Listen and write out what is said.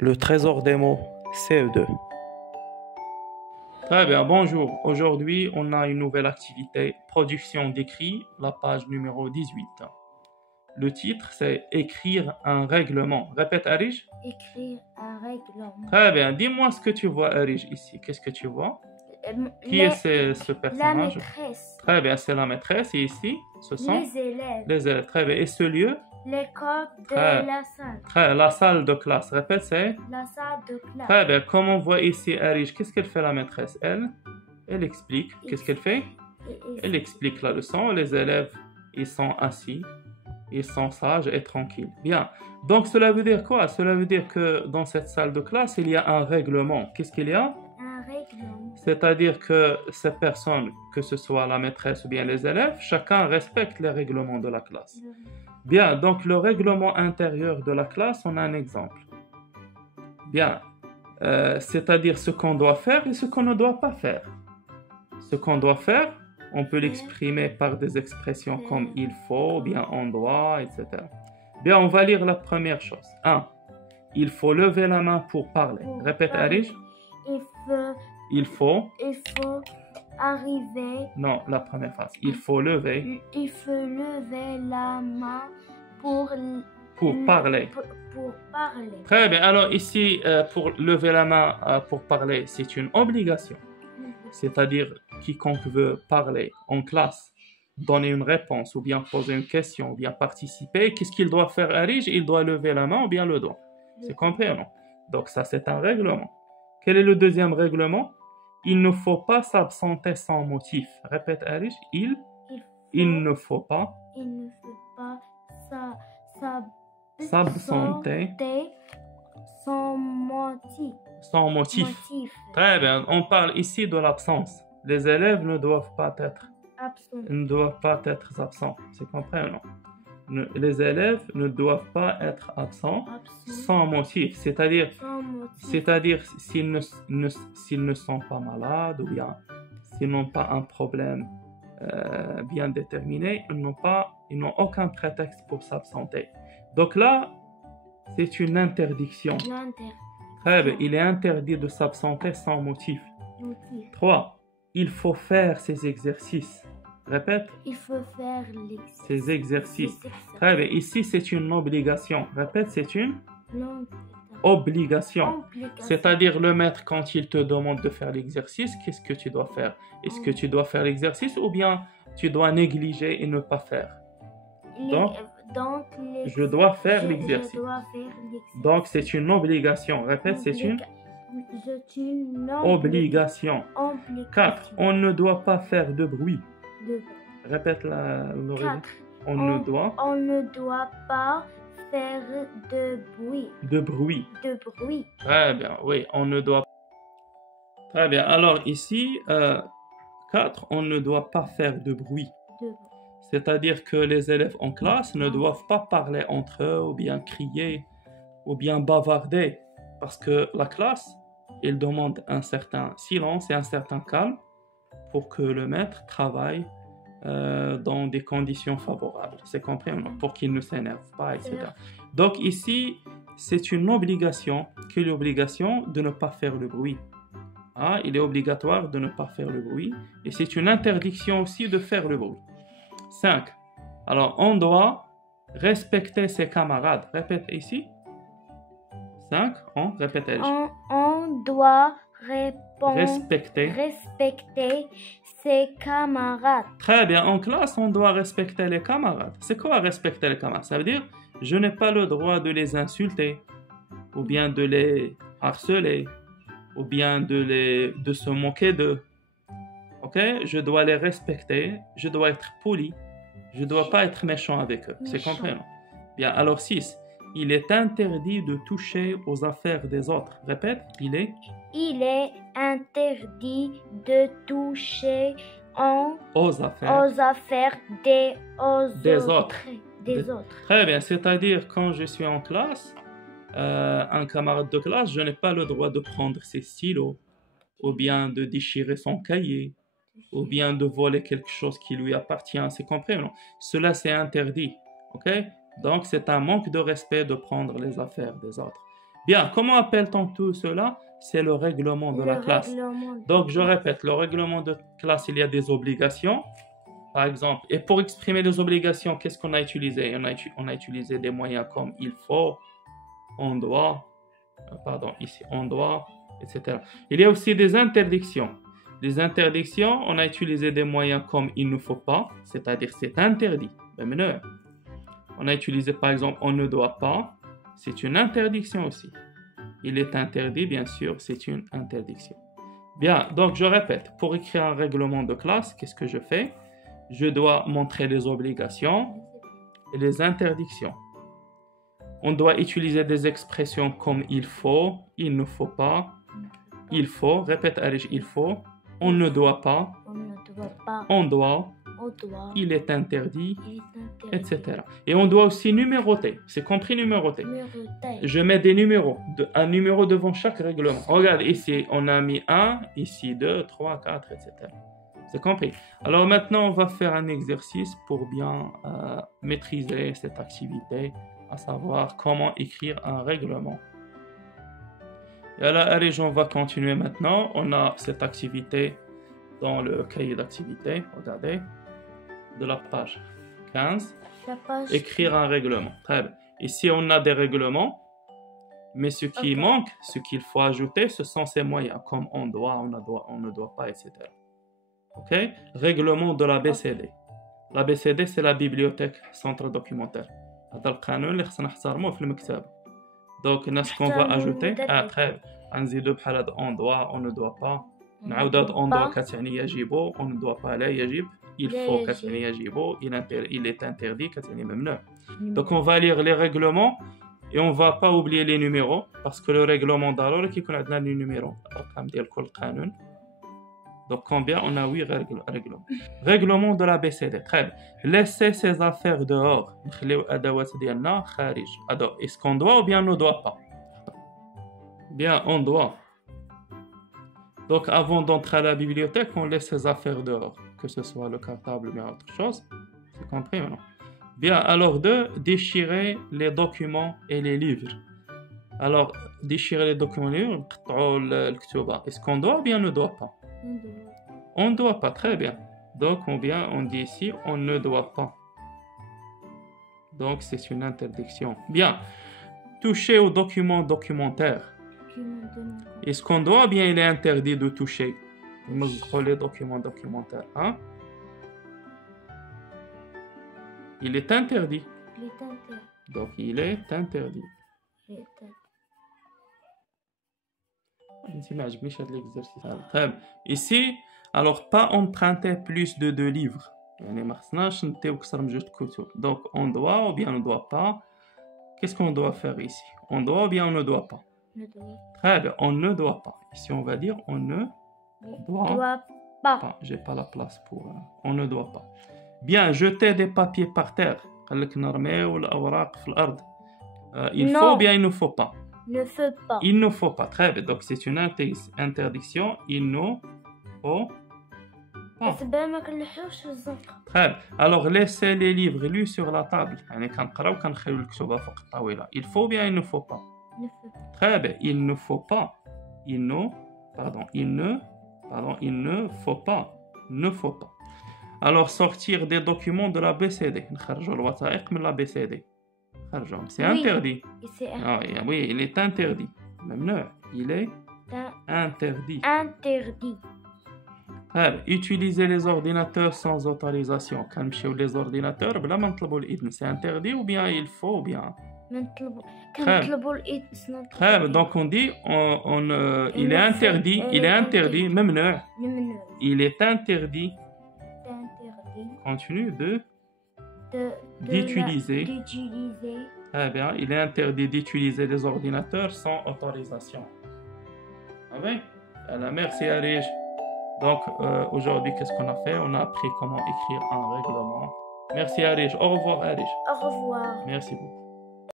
Le trésor des mots, CE2. Très bien, bonjour. Aujourd'hui, on a une nouvelle activité, production d'écrit, la page numéro 18. Le titre, c'est écrire un règlement. Répète, Arish. Écrire un règlement. Très bien, dis-moi ce que tu vois, Arish, ici. Qu'est-ce que tu vois? Qui est ce La personnage? maîtresse. Très bien, c'est la maîtresse. Et ici, ce sont Les élèves. les élèves. Très bien. Et ce lieu? L'école de Très- la salle. La salle de classe. Répète, c'est? La salle de classe. Très bien. Comme on voit ici, Arish, qu'est-ce qu'elle fait la maîtresse? Elle explique. Qu'est-ce qu'elle fait? Elle explique la leçon. Les élèves, ils sont assis. Ils sont sages et tranquilles. Bien. Donc, cela veut dire quoi? Cela veut dire que dans cette salle de classe, il y a un règlement. Qu'est-ce qu'il y a? Un règlement. C'est-à-dire que ces personnes, que ce soit la maîtresse ou bien les élèves, chacun respecte les règlements de la classe. Bien, donc le règlement intérieur de la classe, on a un exemple. Bien, c'est-à-dire ce qu'on doit faire et ce qu'on ne doit pas faire. Ce qu'on doit faire, on peut l'exprimer par des expressions comme il faut, bien on doit, etc. Bien, on va lire la première chose. 1. Il faut lever la main pour parler. Répète, Arish. Il faut Il faut... arriver. Non, la première phrase. Il faut lever Il faut lever la main pour parler. pour parler. Très bien. Alors ici, pour lever la main pour parler, c'est une obligation. C'est-à-dire, quiconque veut parler en classe, donner une réponse, ou bien poser une question, ou bien participer, qu'est-ce qu'il doit faire, Arish? Il doit lever la main ou bien le doigt. C'est compris ou non? Donc ça, c'est un règlement. Quel est le deuxième règlement? Il ne faut pas s'absenter sans motif. Répète, Arish. Il ne faut pas s'absenter sans motif. sans motif. Très bien. On parle ici de l'absence. Les élèves ne doivent pas être absents. C'est compris ou non? Les élèves ne doivent pas être absents sans motif. C'est-à-dire s'ils ne sont pas malades ou bien s'ils n'ont pas un problème bien déterminé, ils n'ont aucun prétexte pour s'absenter. Donc là, c'est une interdiction. Très bien. Il est interdit de s'absenter sans motif. 3. Il faut faire ces exercices. Répète. Il faut faire ces exercices. Très bien. Ici, c'est une obligation. Répète, c'est une obligation. C'est-à-dire le maître, quand il te demande de faire l'exercice, qu'est-ce que tu dois faire? Est-ce que tu dois faire l'exercice ou bien tu dois négliger et ne pas faire? Donc, je dois faire l'exercice. Donc, c'est une obligation. Répète, c'est une obligation. 4. On ne doit pas faire de bruit. Répète l'origine. On ne doit pas faire de bruit. De bruit. Très bien, oui, on ne doit pas. Très bien, alors ici, 4, on ne doit pas faire de bruit. C'est-à-dire que les élèves en classe ne doivent pas parler entre eux, ou bien crier, ou bien bavarder. Parce que la classe, il demande un certain silence et un certain calme pour que le maître travaille dans des conditions favorables. C'est compris ou non? Pour qu'il ne s'énerve pas, etc. Donc ici, c'est une obligation. Quelle obligation? De ne pas faire le bruit. Ah, il est obligatoire de ne pas faire le bruit. Et c'est une interdiction aussi de faire le bruit. 5. Alors, on doit respecter ses camarades. Répète ici. 5. Répète. On doit respecter ses camarades. Très bien. En classe, on doit respecter les camarades. C'est quoi respecter les camarades? Ça veut dire, je n'ai pas le droit de les insulter, ou bien de les harceler, ou bien de se moquer d'eux. Ok? Je dois les respecter, je dois être poli, je ne dois pas être méchant avec eux. C'est compris, non? Bien, alors 6. Il est interdit de toucher aux affaires des autres. Répète, il est interdit de toucher aux affaires des autres. Très bien, c'est-à-dire quand je suis en classe, un camarade de classe, je n'ai pas le droit de prendre ses stylos, ou bien de déchirer son cahier, ou bien de voler quelque chose qui lui appartient. C'est compris, non? Cela, c'est interdit. Ok? Donc, c'est un manque de respect de prendre les affaires des autres. Bien, comment appelle-t-on tout cela? C'est le règlement de la classe. Donc, je répète, le règlement de classe, il y a des obligations, par exemple. Et pour exprimer les obligations, qu'est-ce qu'on a utilisé? On a utilisé des moyens comme il faut, on doit, ici, on doit, etc. Il y a aussi des interdictions. Les interdictions, on a utilisé des moyens comme il ne faut pas, c'est-à-dire c'est interdit. On a utilisé par exemple on ne doit pas, c'est une interdiction aussi. Il est interdit, bien sûr, c'est une interdiction. Bien, donc je répète, pour écrire un règlement de classe, qu'est-ce que je fais? Je dois montrer les obligations et les interdictions. On doit utiliser des expressions comme il faut, il ne faut pas, il faut, répète Arish, il faut, on ne doit pas, on doit, il est interdit, etc. Et on doit aussi numéroter, c'est compris numéroter. Je mets des numéros, un numéro devant chaque règlement. Regarde, ici on a mis 1, ici 2, 3, 4, etc. C'est compris. Alors maintenant on va faire un exercice pour bien maîtriser cette activité, à savoir comment écrire un règlement. Et à la Arish, on va continuer maintenant. On a cette activité dans le cahier d'activité, regardez, de la page 15. Écrire un règlement. Très bien. Ici, on a des règlements, mais ce qui manque, ce qu'il faut ajouter, ce sont ces moyens, comme on doit, on ne doit pas, etc. Ok? Règlement de la BCD. La BCD, c'est la bibliothèque centre documentaire. هذا القانون اللي خصنا نحترموه في المكتب. Donc, ce qu'on va ajouter, très نزيدو بحال هذا on doit, on ne doit pas. نعاود هذا on doit كتعني يجب, on ne doit pas لا يجب. Il faut كتعني يجب, il est interdit كتعني ممنوع. Donc, on va lire les règlements et on va pas oublier les numéros parce que le règlement ضروري كيكون عندنا les numéros. الرقم ديال كل قانون. Donc, combien? On a 8 règlements. Règlement de la BCD. Très bien. Laissez ses affaires dehors. Est-ce qu'on doit ou bien on ne doit pas? Bien, on doit. Donc, avant d'entrer à la bibliothèque, on laisse ses affaires dehors. Que ce soit le cartable ou bien autre chose. C'est compris maintenant? Bien, alors déchirer les documents et les livres. Alors, déchirer les documents et les livres, est-ce qu'on doit ou bien on ne doit pas? On ne doit pas, très bien. Donc, on dit ici, on ne doit pas. Donc, c'est une interdiction. Bien. Toucher aux documents documentaires. Est-ce qu'on doit ou bien il est interdit de toucher les documents documentaires? Hein? Il est interdit. Donc, il est interdit. Ici, alors pas emprunter plus de 2 livres. Donc, on doit ou bien on ne doit pas. Qu'est-ce qu'on doit faire ici? On doit ou bien on ne doit pas? Très bien, on ne doit pas. Ici, on va dire on ne doit pas. J'ai pas la place pour... on ne doit pas. Bien, jeter des papiers par terre. Il faut ou bien il ne faut pas? Ne faut pas. Il ne faut pas. Très bien. Donc, c'est une interdiction. Il ne faut pas. Très bien. Alors, laissez les livres lus sur la table. Il faut ou bien il ne faut pas? Très bien. Il ne faut pas. Il ne faut pas. Ne faut pas. Alors, sortir des documents de la BCD. La BCD. C'est interdit. Oui, il est interdit. Même il est interdit. Utiliser les ordinateurs sans autorisation. Quand les ordinateurs, c'est interdit ou bien il faut ou bien. Très bien. Donc on dit, il est interdit. Il est interdit. Même il est interdit. Continue d'utiliser. Très bien, il est interdit d'utiliser des ordinateurs sans autorisation. Ah oui? Alors, merci Arish. Donc, aujourd'hui, qu'est-ce qu'on a fait? On a appris comment écrire un règlement. Merci Arish. Au revoir Arish. Au revoir. Merci beaucoup.